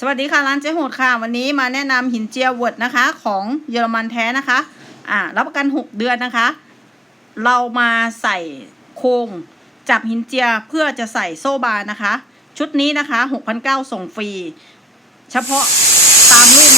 สวัสดีค่ะร้านเจ๊โหดค่ะ วันนี้มาแนะนำหินเจียเวิร์ดนะคะ ของเยอรมันแท้นะคะ อ่ารับประกัน 6 เดือนนะคะ เรามาใส่โครงจับหินเจียเพื่อจะใส่โซ่บาร์นะคะ ชุดนี้นะคะ6,900ส่งฟรี เฉพาะตามรูป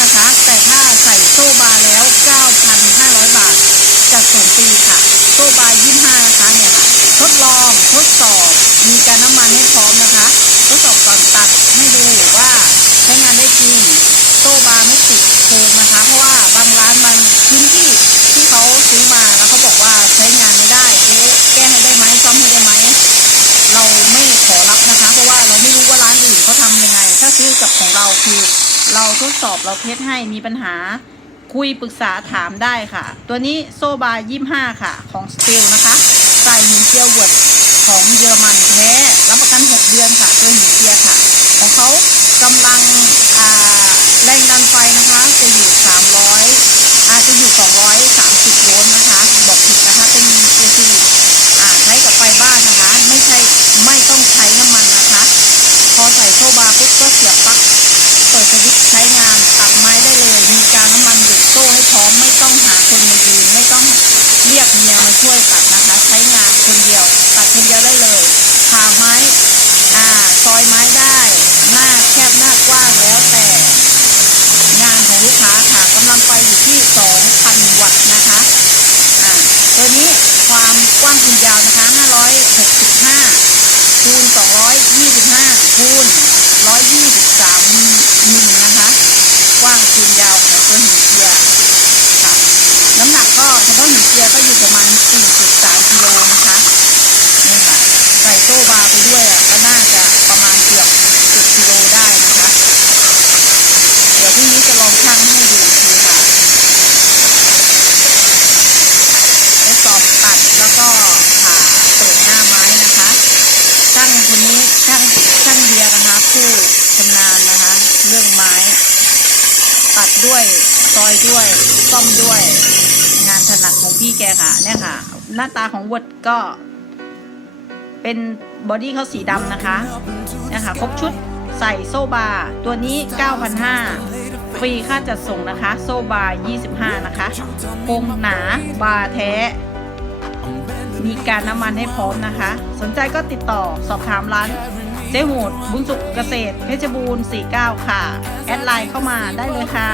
ของเราคือเราทดสอบเราเทสให้มีปัญหาคุยปรึกษาถามได้ค่ะ ตัวนี้โซบายี่ห้าค่ะ ของสตีลนะคะ ใส่หินเจียวเวิร์ดของเยอรมันแท้รับประกัน 6 เดือนค่ะ ตัวหินเจียค่ะ ของเขากำลังอ่าแรงดันไฟนะคะ จะอยู่ 300อาจจะอยู่ 230โวลต์นะคะ บอกผิดนะคะ เป็น AC อ่าใช้กับไฟบ้านนะคะ ไม่ใช่ไม่ต้องใช้น้ำมันนะคะ พอใส่โซบาปุ๊บก็เสียบปลั๊กเปิดสวิตช์ใช้งานตัดไม้ได้เลย มีการน้ำมันดูดโซ่ให้พร้อมไม่ต้องหาคนมายืนไม่ต้องเรียกเมียมา ช่วยตัดนะคะ ใช้งานคนเดียว ตัดคนเดียวได้เลยผ่าไม้อ่าซอยไม้ได้ หน้าแคบหน้ากว้างแล้วแต่ งานของลูกค้าค่ะกำลังไฟอยู่ที่ 2,000 วัตต์นะคะอ่าตัวนี้ความกว้างคูณยาวนะคะ 565 คูณ 225 คูณ 123มิลนะคะ กว้าคูณยาวของตัวหินเจียค่ะ น้ำหนักก็เฉพาะหินเจียก็อยู่ประมาณ 4.3 กิโลนะคะ นี่ค่ะ ใส่โซ่บาร์ไปด้วยอะก็น่าจะประมาณเกือบ10กิโลได้นะคะ เดี๋ยวพรุ่งนี้จะลองชั่งให้ดูอีกทีค่ะทดสอบตัดแล้วก็ผ่าเปิดหน้าไม้นะคะ ช่างคนนี้ช่างช่างเบียร์นะคะ ผู้ชำนาญนะคะ เรื่องไม้ ตั ด้วยซอยด้วยซ่อมด้วย งานถนัดของพี่แกค่ะ เนี่ยค่ะ หน้าตาของวดก็ เป็นบอดี้เขาสีดำนะคะเนี่ยค่ะครบชุดใส่โซบาตัวนี้ 9,500 ฟรีค่าจัดส่งนะคะ โซบา 25 นะคะโครงหนาบาร์แท้ มีการน้ำมันให้พร้อมนะคะ สนใจก็ติดต่อสอบถามร้าน เจ๊โหดบุญสุขเกษตรเพชรบูรณ์49 ค่ะ แอดไลน์เข้ามาได้เลยค่ะ